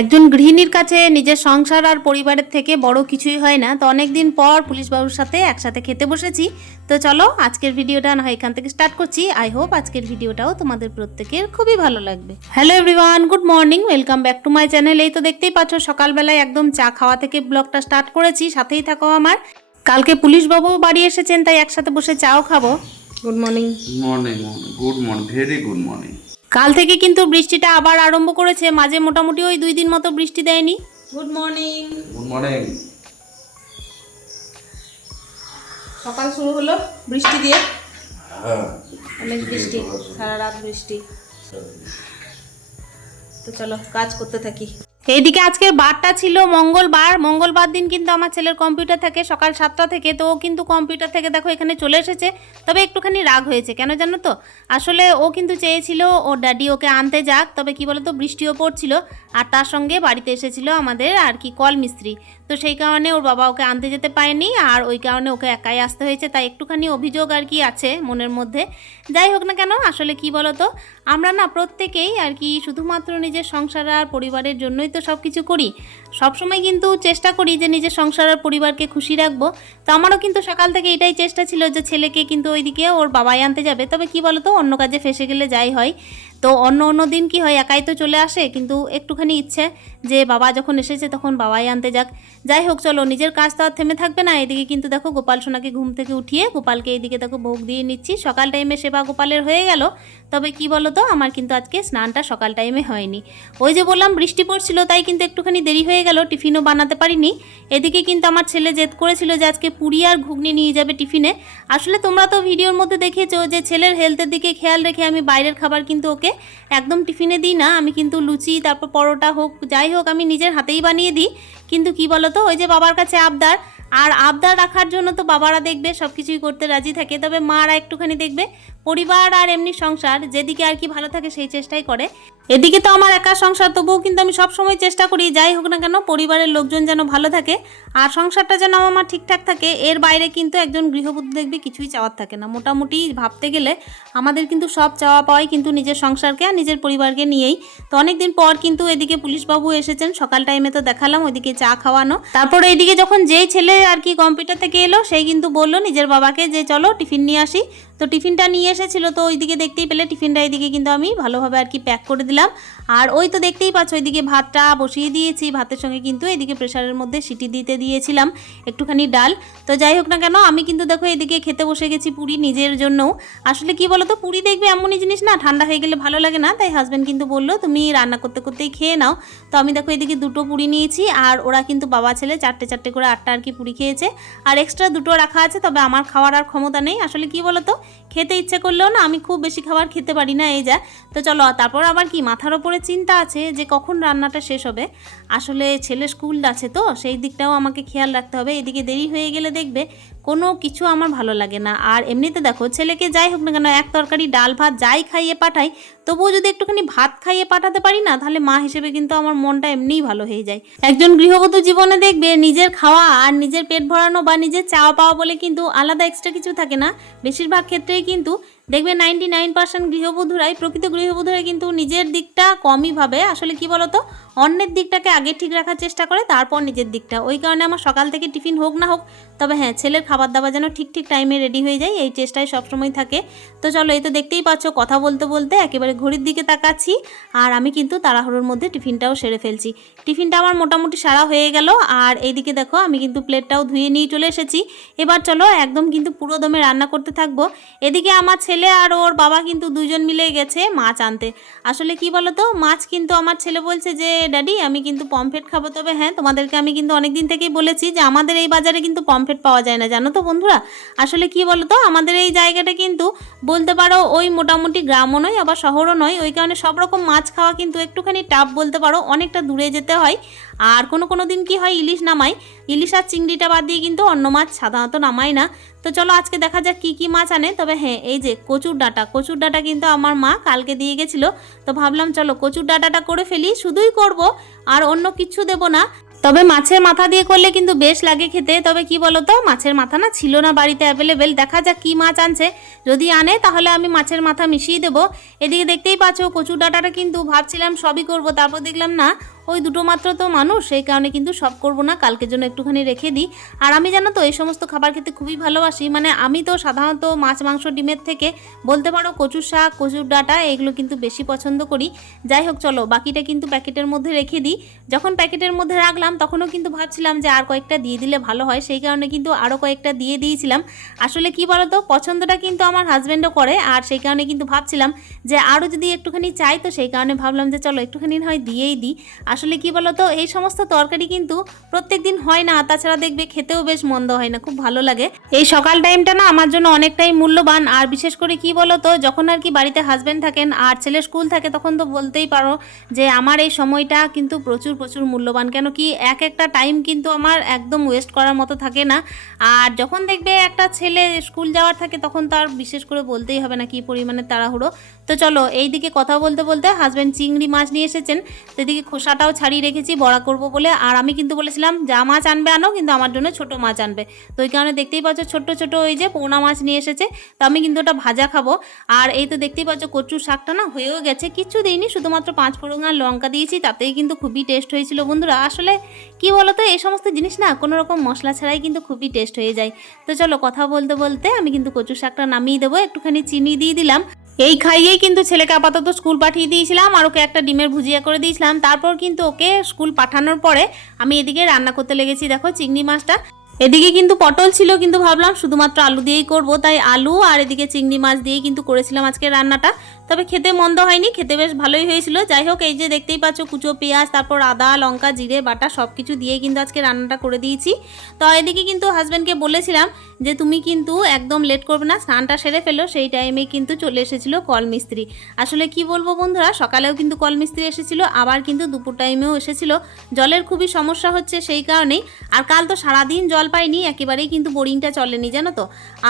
একজন গৃহিণীর কাছে নিজের সংসার আর পরিবারের থেকে বড় কিছুই হয় না। তো অনেকদিন পর পুলিশ বাবুর সাথে একসাথে খেতে বসেছি। তো চলো আজকের ভিডিওটা না হয় এখান থেকে স্টার্ট করছি। আই হোপ আজকের ভিডিওটাও তোমাদের প্রত্যেকের খুবই ভালো লাগবে। Hello everyone good morning welcome back to my channel এই তো দেখতেই পাচ্ছ সকালবেলায় একদম চা খাওয়া থেকে ব্লগটা স্টার্ট করেছি। সাথেই থাকো আমার। কালকে পুলিশ বাবু বাড়ি এসেছেন তাই একসাথে বসে চাও খাব। Good morning morning good morning very good morning কাল থেকে কিন্তু বৃষ্টিটা আবার আরম্ভ করেছে। মাঝে মোটামুটি ওই দুই দিন মতো বৃষ্টি দেয়নি। গুড মর্নিং গুড মর্নিং সকাল শুরু হলো বৃষ্টি দিয়ে। হ্যাঁ। অনেক বৃষ্টি সারা রাত বৃষ্টি। তো চলো কাজ করতে থাকি। এইদিকে আজকের বারটা ছিল মঙ্গলবার। মঙ্গলবার দিন কিন্তু আমার ছেলের কম্পিউটার থাকে, সকাল সাতটা থেকে। তো ও কিন্তু কম্পিউটার থেকে দেখো এখানে চলে এসেছে। তবে একটুখানি রাগ হয়েছে, কেন জানো তো? আসলে ও কিন্তু চেয়েছিল ওর ড্যাডি ওকে আনতে যাক, তবে কি বলতো, বৃষ্টিও পড়ছিল। আর তার সঙ্গে বাড়িতে এসেছিল আমাদের আর কি কল মিস্ত্রি। তো সেই কারণে ওর বাবা ওকে আনতে যেতে পারেনি, আর ওই কারণে ওকে একাই আসতে হয়েছে। তাই একটুখানি অভিযোগ আর কি আছে মনের মধ্যে। যাই হোক না কেন, আসলে কি বলতো? আমরা না প্রত্যেকেই আর কি শুধুমাত্র নিজের সংসার আর পরিবারের জন্যই তো সব কিছু করি, সবসময় কিন্তু চেষ্টা করি যে নিজের সংসার আর পরিবারকে খুশি রাখব। তো আমারও কিন্তু সকাল থেকে এটাই চেষ্টা ছিল যে ছেলেকে কিন্তু ওইদিকে ওর বাবাই আনতে যাবে। তবে কি বলতো, অন্য কাজে ফেসে গেলে যাই হয়। তো অন্য অন্য দিন কি হয়, একাই তো চলে আসে? কিন্তু একটুখানি ইচ্ছে যে বাবা যখন এসেছে তখন বাবাই আনতে যাক। যাই হোক, চলো, নিজের কাজ তো আর থেমে থাকবে না। এদিকে কিন্তু দেখো, গোপাল সোনাকে ঘুম থেকে উঠিয়ে গোপালকে এইদিকে দেখো, ভোগ দিয়ে নিচ্ছি। সকাল টাইমে সেবা গোপালের হয়ে গেল। তবে কি বলো তো আমার কিন্তু আজকে স্নানটা সকাল টাইমে হয়নি। ওই যে বললাম, বৃষ্টি পড়ছিল, তাই কিন্তু একটুখানি দেরি হয়ে গেল। টিফিনও বানাতে পারিনি। এদিকে কিন্তু আমার ছেলে জেদ করেছিল যে আজকে পুরি আর ঘুগনি নিয়ে যাবে টিফিনে। আসলে তোমরা তো ভিডিওর মধ্যে দেখেছ যে ছেলের হেলথের দিকে খেয়াল রেখে আমি বাইরের খাবার কিন্তু ওকে একদম টিফিনে দিই না, আমি কিন্তু লুচি, তারপর পরোটা হোক, যাই হোক, আমি নিজের হাতেই বানিয়ে দিই। কিন্তু কি বলতো, ওই যে বাবার কাছে আবদার, আর আবদার রাখার জন্য তো বাবারা দেখবে সব কিছুই করতে রাজি থাকে। তবে মারা একটুখানি দেখবে, পরিবার আর এমনি সংসার, যেদিকে আর কি ভালো থাকে সেই চেষ্টাই করে। এদিকে তো আমার একা সংসার, তবুও কিন্তু আমি সব সময় চেষ্টা করি, যাই হোক না কেন, পরিবারের লোকজন যেন ভালো থাকে, আর সংসারটা যেন আমার ঠিকঠাক থাকে, এর বাইরে কিন্তু একজন গৃহবধূ দেখবে কিছুই চাওয়ার থাকে না। মোটামুটি ভাবতে গেলে আমাদের কিন্তু সব চাওয়া পাওয়াই কিন্তু নিজের সংসারকে আর নিজের পরিবারকে নিয়েই। তো অনেকদিন পর কিন্তু এদিকে পুলিশবাবু এসেছেন, সকাল টাইমে তো দেখালাম, ওইদিকে চা খাওয়ানো। তারপরে এইদিকে যখন যেই ছেলে আর কি কম্পিউটার থেকে এলো সেই কিন্তু বলল, নিজের বাবাকে যে, চলো টিফিন নিয়ে আসি। তো টিফিনটা নিয়ে এসেছিল, তো ওইদিকে দেখতেই পেলে টিফিনটা এইদিকে কিন্তু আমি ভালোভাবে আর কি প্যাক করে দিলাম। আর ওই তো দেখতেই পাচ্ছ, ওইদিকে ভাতটা বসিয়ে দিয়েছি, ভাতের সঙ্গে কিন্তু এদিকে প্রেশারের মধ্যে সিটি দিতে দিয়েছিলাম একটুখানি ডাল। তো যাই হোক না কেন, আমি কিন্তু দেখো এদিকে খেতে বসে গেছি পুরি নিজের জন্যও। আসলে কি বলো তো পুরি দেখবে এমনই জিনিস না, ঠান্ডা হয়ে গেলে ভালো লাগে না, তাই হাজব্যান্ড কিন্তু বলল, তুমি রান্না করতে করতেই খেয়ে নাও। তো আমি দেখো এদিকে দুটো পুরি নিয়েছি, আর ওরা কিন্তু বাবা ছেলে চারটে চারটে করে আটটা আর কি পুরি খেয়েছে। আর এক্সট্রা দুটো রাখা আছে, তবে আমার খাওয়ার আর ক্ষমতা নেই। আসলে কি বলো তো খেতে ইচ্ছে করলেও না আমি খুব বেশি খাবার খেতে পারি না, এই যা। তো চলো, তারপর আবার কি, মাথার ওপরে চিন্তা আছে যে কখন রান্নাটা শেষ হবে। আসলে ছেলে স্কুল আছে তো, সেই দিকটাও আমাকে খেয়াল রাখতে হবে। এদিকে দেরি হয়ে গেলে দেখবে, কোনো কিছু আমার ভালো লাগে না। আর এমনিতে দেখো, ছেলেকে যাই হোক না কেন, এক তরকারি, ডাল, ভাত যাই খাইয়ে পাঠাই, তবুও যদি একটুখানি ভাত খাইয়ে পাঠাতে পারি না, তাহলে মা হিসেবে কিন্তু আমার মনটা এমনিই ভালো হয়ে যায়। একজন গৃহবধূ জীবনে দেখবে, নিজের খাওয়া আর নিজের পেট ভরানো বা নিজের চাওয়া পাওয়া বলে কিন্তু আলাদা এক্সট্রা কিছু থাকে না। বেশিরভাগ ক্ষেত্রেই কিন্তু দেখবে নাইনটি নাইন পার্সেন্ট গৃহবধূরাই, প্রকৃত গৃহবধূরাই কিন্তু নিজের দিকটা কমই ভাবে। আসলে কি বলতো? অন্যের দিকটাকে আগে ঠিক রাখার চেষ্টা করে, তারপর নিজের দিকটা। ওই কারণে আমার সকাল থেকে টিফিন হোক না হোক, তবে হ্যাঁ ছেলের খাবার দাবার যেন ঠিক ঠিক টাইমে রেডি হয়ে যায়, এই চেষ্টায় সবসময় থাকে। তো চলো, এই তো দেখতেই পাচ্ছ, কথা বলতে বলতে একেবারে ঘড়ির দিকে তাকাচ্ছি, আর আমি কিন্তু তাড়াহুড়োর মধ্যে টিফিনটাও সেরে ফেলছি। টিফিনটা আমার মোটামুটি সারা হয়ে গেল, আর এইদিকে দেখো, আমি কিন্তু প্লেটটাও ধুয়ে নিয়ে চলে এসেছি। এবার চলো, একদম কিন্তু পুরো দমে রান্না করতে থাকব। এদিকে আমার ছেলে আর ওর বাবা কিন্তু দুজন মিলে গেছে মাছ আনতে। আসলে কি বলো তো মাছ কিন্তু আমার ছেলে বলছে যে ড্যাডি আমি কিন্তু পমফ্রেট খাব। তবে হ্যাঁ তোমাদেরকে আমি কিন্তু অনেক দিন থেকেই বলেছি যে, আমাদের এই বাজারে কিন্তু পমফ্রেট পাওয়া যায় না। জানো তো বন্ধুরা? আসলে কি বলো তো আমাদের এই জায়গাটা কিন্তু বলতে পারো ওই মোটামুটি গ্রামও নয়, আবার শহরও নয়। ওই কারণে সব রকম মাছ খাওয়া কিন্তু একটুখানি টাফ বলতে পারো। অনেকটা দূরে যেতে হয়। আর কোনো কোনো দিন কি হয় ইলিশ নামাই, ইলিশ আর চিংড়িটা বাদ দিয়ে কিন্তু অন্য মাছ সাধারণত নামায় না। তো চলো আজকে দেখা যাক কী কী মাছ আনে। তবে হ্যাঁ এই যে কচুর ডাঁটা কচুর ডাঁটা কিন্তু আমার মা কালকে দিয়ে গেছিল। তো ভাবলাম চলো কচুর ডাঁটাটা করে ফেলি, শুধুই করব আর অন্য কিছু দেব না। তবে মাছের মাথা দিয়ে করলে কিন্তু বেশ লাগে খেতে। তবে কি বলতো, মাছের মাথা না ছিল না বাড়িতে অ্যাভেলেবেল দেখা যাক কি মাছ আনছে। যদি আনে তাহলে আমি মাছের মাথা মিশিয়ে দেবো। এদিকে দেখতেই পাচ্ছ কচুর ডাঁটাটা কিন্তু ভাবছিলাম সবই করব, তারপর দেখলাম না ওই দুটো মাত্র তো মানুষ, সেই কারণে কিন্তু সব করব না, কালকের জন্য একটুখানি রেখে দিই। আর আমি জানো তো, এই সমস্ত খাবার খেতে খুবই ভালোবাসি মানে আমি তো সাধারণত মাছ, মাংস, ডিমের থেকে বলতে পারো কচুর শাক, কচুর ডাঁটা, এগুলো কিন্তু বেশি পছন্দ করি। যাই হোক, চলো, বাকিটা কিন্তু প্যাকেটের মধ্যে রেখে দিই। যখন প্যাকেটের মধ্যে রাখলাম, তখনও কিন্তু ভাবছিলাম যে আর কয়েকটা দিয়ে দিলে ভালো হয়, সেই কারণে কিন্তু আরও কয়েকটা দিয়ে দিয়েছিলাম। আসলে কি বলতো, পছন্দটা কিন্তু আমার হাজব্যান্ডও করে, আর সেই কারণে কিন্তু ভাবছিলাম যে আরও যদি একটুখানি চাই, তো সেই কারণে ভাবলাম যে চলো, একটুখানি হয় দিয়েই দিই। আসলে কি বলতো, এই সমস্ত তরকারি কিন্তু প্রত্যেক দিন হয় না তাছাড়া দেখবে খেতেও বেশ মন্দ হয় না, খুব ভালো লাগে। এই সকাল টাইমটা না আমার জন্য অনেকটাই মূল্যবান, আর বিশেষ করে কি বলতো, যখন আর কি বাড়িতে হাজব্যান্ড থাকেন আর ছেলে স্কুল থাকে, তখন তো বলতেই পারো যে আমার এই সময়টা কিন্তু প্রচুর প্রচুর মূল্যবান। কেন কি এক একটা টাইম কিন্তু আমার একদম ওয়েস্ট করার মতো থাকে না। আর যখন দেখবে একটা ছেলে স্কুল যাওয়ার থাকে, তখন তার বিশেষ করে বলতেই হবে না কি পরিমাণে তাড়াহুড়ো। তো চলো, এইদিকে কথা বলতে বলতে হাজব্যান্ড চিংড়ি মাছ নিয়ে এসেছেন, তো এদিকে খোসাটাও ছাড়িয়ে রেখেছি, বড়া করব বলে। আর আমি কিন্তু বলেছিলাম, যা মাছ আনবে আনো, কিন্তু আমার জন্য ছোট মাছ আনবে। তো ওই কারণে দেখতেই পাচ্ছ ছোট্ট ছোট ওই যে পোনা মাছ নিয়ে এসেছে। তো আমি কিন্তু ওটা ভাজা খাব। আর এই তো দেখতেই পাচ্ছ কচুর শাকটা না হয়েও গেছে, কিচ্ছু দিইনি, শুধুমাত্র পাঁচ ফোড়ন লঙ্কা দিয়েছি, তাতেই কিন্তু খুবই টেস্ট হয়েছিল বন্ধুরা। আসলে কি বলতো, এই সমস্ত জিনিস না কোনো রকম মশলা ছাড়াই কিন্তু খুবই টেস্ট হয়ে যায়। তো চলো কথা বলতে বলতে আমি কিন্তু কচুর শাকটা নামিয়ে দেবো, একটুখানি চিনি দিয়ে দিলাম। এই খাইয়েই কিন্তু ছেলেকে আপাতত স্কুল পাঠিয়ে দিয়েছিলাম আর ওকে একটা ডিমের ভুজিয়া করে দিয়েছিলাম। তারপর কিন্তু ওকে স্কুল পাঠানোর পরে আমি এদিকে রান্না করতে লেগেছি। দেখো চিংড়ি মাছটা এদিকে কিন্তু পটল ছিল, কিন্তু ভাবলাম শুধুমাত্র আলু দিয়েই করব। তাই আলু আর এদিকে চিংড়ি মাছ দিয়েই কিন্তু করেছিলাম আজকে রান্নাটা। তবে খেতে মন্দ হয়নি, খেতে বেশ ভালোই হয়েছিল। যাই হোক, এই যে দেখতেই পাচ্ছ, কুচো পেঁয়াজ, তারপর আদা, লঙ্কা, জিরে, বাটা সব কিছু দিয়ে কিন্তু আজকে রান্নাটা করে দিয়েছি। তো এদিকে কিন্তু হাজব্যান্ডকে বলেছিলাম যে, তুমি কিন্তু একদম লেট করবে না, স্নানটা সেরে ফেলো। সেই টাইমে কিন্তু চলে এসেছিল কল মিস্ত্রি। আসলে কি বলব বন্ধুরা, সকালেও কিন্তু কল মিস্ত্রি এসেছিল, আবার কিন্তু দুপুর টাইমেও এসেছিল। জলের খুবই সমস্যা হচ্ছে সেই কারণেই। আর কাল তো সারাদিন জল পাইনি, একেবারেই কিন্তু বোরিংটা চলেনি, জানো তো?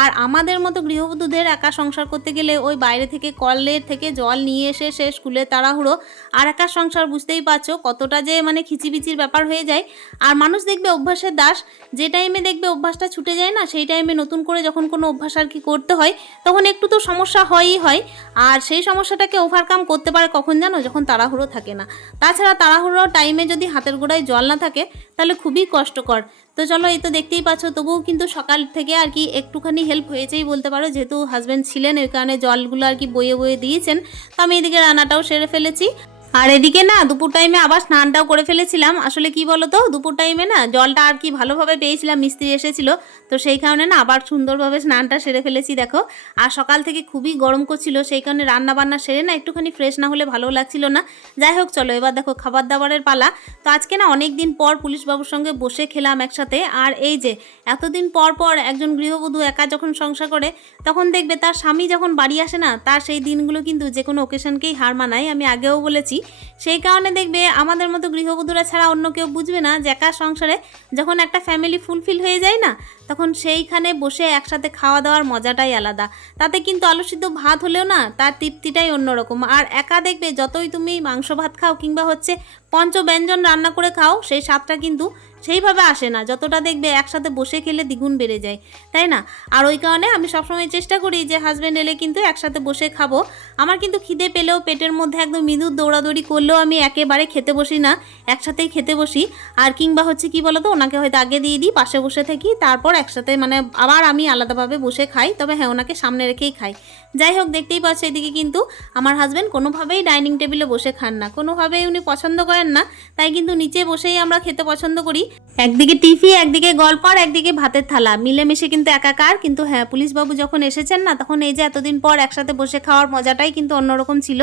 আর আমাদের মতো গৃহবধূদের একা সংসার করতে গেলে ওই বাইরে থেকে কলের থেকে জল নিয়ে এসে সে স্কুলে তাড়াহুড়ো, আর একা সংসার বুঝতেই পারছ কতটা যে মানে খিচিবিচির ব্যাপার হয়ে যায়। আর মানুষ দেখবে অভ্যাসের দাস, যে টাইমে দেখবে অভ্যাসটা ছুটে যায় না, সেই টাইমে নতুন করে যখন কোনো অভ্যাস আর কি করতে হয়, তখন একটু তো সমস্যা হয়ই হয়। আর সেই সমস্যাটাকে ওভারকাম করতে পারে কখন জানো? যখন তাড়াহুড়ো থাকে না। তাছাড়া তাড়াহুড়ো টাইমে যদি হাতের গোড়ায় জল না থাকে তাহলে খুবই কষ্টকর। তো চলো, এই তো দেখতেই পাচ্ছ, তবুও কিন্তু সকাল থেকে আর কি একটুখানি হেল্প হয়েছেই বলতে পারো, যেহেতু হাজব্যান্ড ছিলেন ওই কারণে জলগুলো আর কি বয়ে বয়ে দিয়েছেন। তো আমি এদিকে রান্নাটাও সেরে ফেলেছি। আর এদিকে না, দুপুর টাইমে আবার স্নানটাও করে ফেলেছিলাম। আসলে কি বলো তো দুপুর টাইমে না, জলটা আর কি ভালোভাবে পেয়েছিলাম, মিস্ত্রি এসেছিল। তো সেই কারণে না, আবার সুন্দরভাবে স্নানটা সেরে ফেলেছি, দেখো। আর সকাল থেকে খুবই গরম করছিল, সেই কারণে রান্না বান্না সেরে না, একটুখানি ফ্রেশ না হলে ভালো লাগছিল না। যাই হোক, চলো এবার দেখো খাবার দাবারের পালা। তো আজকে না অনেক দিন পর পুলিশ বাবুর সঙ্গে বসে খেলাম একসাথে। আর এই যে, এতদিন পর পর একজন গৃহবধূ একা যখন সংসার করে, তখন দেখবে তার স্বামী যখন বাড়ি আসে না, তার সেই দিনগুলো কিন্তু যে কোনো ওকেশনকেই হার মানায়। আমি আগেও বলেছি সেই কারণে দেখবে আমাদের মতো গৃহবধূরা ছাড়া অন্য কেউ বুঝবে না যে একা সংসারে যখন একটা ফ্যামিলি ফুলফিল হয়ে যায় না, তখন সেইখানে বসে একসাথে খাওয়া দাওয়ার মজাটাই আলাদা। তাতে কিন্তু আলু সিদ্ধ ভাত হলেও না তার তৃপ্তিটাই অন্যরকম। আর একা দেখবে যতই তুমি মাংস ভাত খাও কিংবা হচ্ছে পঞ্চ ব্যঞ্জন রান্না করে খাও, সেই স্বাদটা কিন্তু সেইভাবে আসে না। যতটা দেখবে একসাথে বসে খেলে দ্বিগুণ বেড়ে যায়, তাই না? আর ওই কারণে আমি সবসময় চেষ্টা করি যে হাজব্যান্ড এলে কিন্তু একসাথে বসে খাব। আমার কিন্তু খিদে পেলেও পেটের মধ্যে একদম মৃদুর দৌড়াদৌড়ি করলেও আমি একেবারে খেতে বসি না, একসাথেই খেতে বসি। আর কিংবা হচ্ছে কি বলতো, ওনাকে হয়তো আগে দিয়ে দিই, পাশে বসে থাকি, তারপর একসাথে মানে আবার আমি আলাদাভাবে বসে খাই, তবে হ্যাঁ ওনাকে সামনে রেখেই খাই। যাই হোক দেখতেই পাচ্ছ এদিকে কিন্তু আমার হাজব্যান্ড কোনোভাবেই ডাইনিং টেবিলে বসে খান না। কোনোভাবেই উনি পছন্দ করেন না, তাই কিন্তু নিচে বসেই আমরা খেতে পছন্দ করি। একদিকে টিফি একদিকে গল্প আর একদিকে ভাতের থালা। মিলেমিশে কিন্তু একাকার, কিন্তু হ্যাঁ পুলিশবাবু যখন এসেছেন না, তখন এই যে এতদিন পর একসাথে বসে খাওয়ার মজাটাই কিন্তু অন্যরকম ছিল।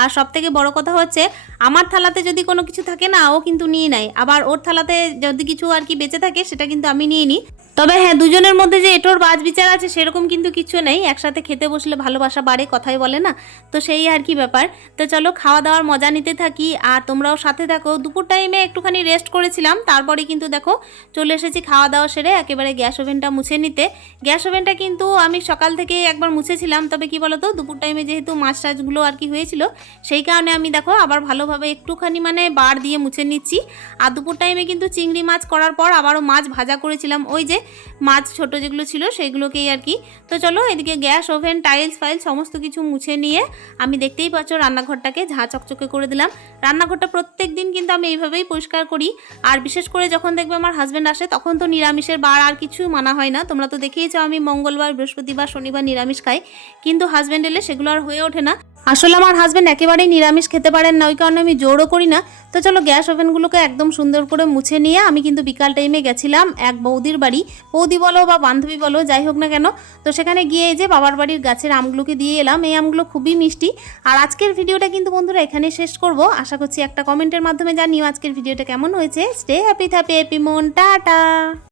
আর সব থেকে বড় কথা হচ্ছে, আমার থালাতে যদি কোনো কিছু থাকে না, ও কিন্তু নিয়ে নেয়। আবার ওর থালাতে যদি কিছু আর কি বেঁচে থাকে, সেটা কিন্তু আমি নিয়ে নিই। তবে হ্যাঁ দুজনের মধ্যে যে এটোর বাজ বিচার আছে, সেরকম কিন্তু কিছু নেই। একসাথে খেতে বসলে ভালোবাসা বাড়ে, কথাই বলে না। তো সেই আর কি ব্যাপার। তো চলো খাওয়া দাওয়ার মজা নিতে থাকি, আর তোমরাও সাথে থাকো। দুপুর টাইমে একটুখানি রেস্ট করেছিলাম, তারপরে কিন্তু দেখো চলে এসেছি খাওয়া দাওয়া সেরে একেবারে গ্যাস ওভেনটা মুছে নিতে। গ্যাস ওভেনটা কিন্তু আমি সকাল থেকে একবার মুছেছিলাম, তবে কি বলতো, দুপুর টাইমে যেহেতু মাছ টাছগুলো আর কি হয়েছিল, সেই কারণে আমি দেখো আবার ভালোভাবে একটুখানি মানে বার দিয়ে মুছে নিচ্ছি। আর দুপুর টাইমে কিন্তু চিংড়ি মাছ করার পর আবারও মাছ ভাজা করেছিলাম। ওই যে মাছ ছোট যেগুলো ছিল, সেইগুলোকেই আর কি। তো চলো এদিকে গ্যাস ওভেন টাইলস ফাইল সমস্ত কিছু মুছে নিয়ে আমি দেখতেই পাচ্ছ রান্নাঘরটাকে ঝাঁ চকচকে করে দিলাম। রান্নাঘরটা প্রত্যেক দিন কিন্তু আমি এইভাবেই পরিষ্কার করি। আর বিশেষ করে যখন দেখবে আমার হাজব্যান্ড আসে, তখন তো নিরামিষের বার আর কিছু মানা হয় না। তোমরা তো দেখেই চাও আমি মঙ্গলবার, বৃহস্পতিবার, শনিবার নিরামিষ খাই। কিন্তু হাজব্যান্ড এলে সেগুলো আর হয়ে ওঠে না। আসলে আমার হাজব্যান্ড একেবারেই নিরামিষ খেতে পারেন না, ওই কারণে আমি জোরও করি না। তো চলো গ্যাস ওভেনগুলোকে একদম সুন্দর করে মুছে নিয়ে আমি কিন্তু বিকাল টাইমে গেছিলাম এক বৌদির বাড়ি। বৌদি বলো বা বান্ধবী বলো, যাই হোক না কেন, তো সেখানে গিয়ে যে বাবার বাড়ির গাছের আমগুলোকে দিয়ে এলাম। এই আমগুলো খুবই মিষ্টি। আর আজকের ভিডিওটা কিন্তু বন্ধুরা এখানে শেষ করব। আশা করছি একটা কমেন্টের মাধ্যমে জানিও আজকের ভিডিওটা কেমন হয়েছে। স্টে হ্যাপি থ্যাপি হ্যাপি মন টাটা!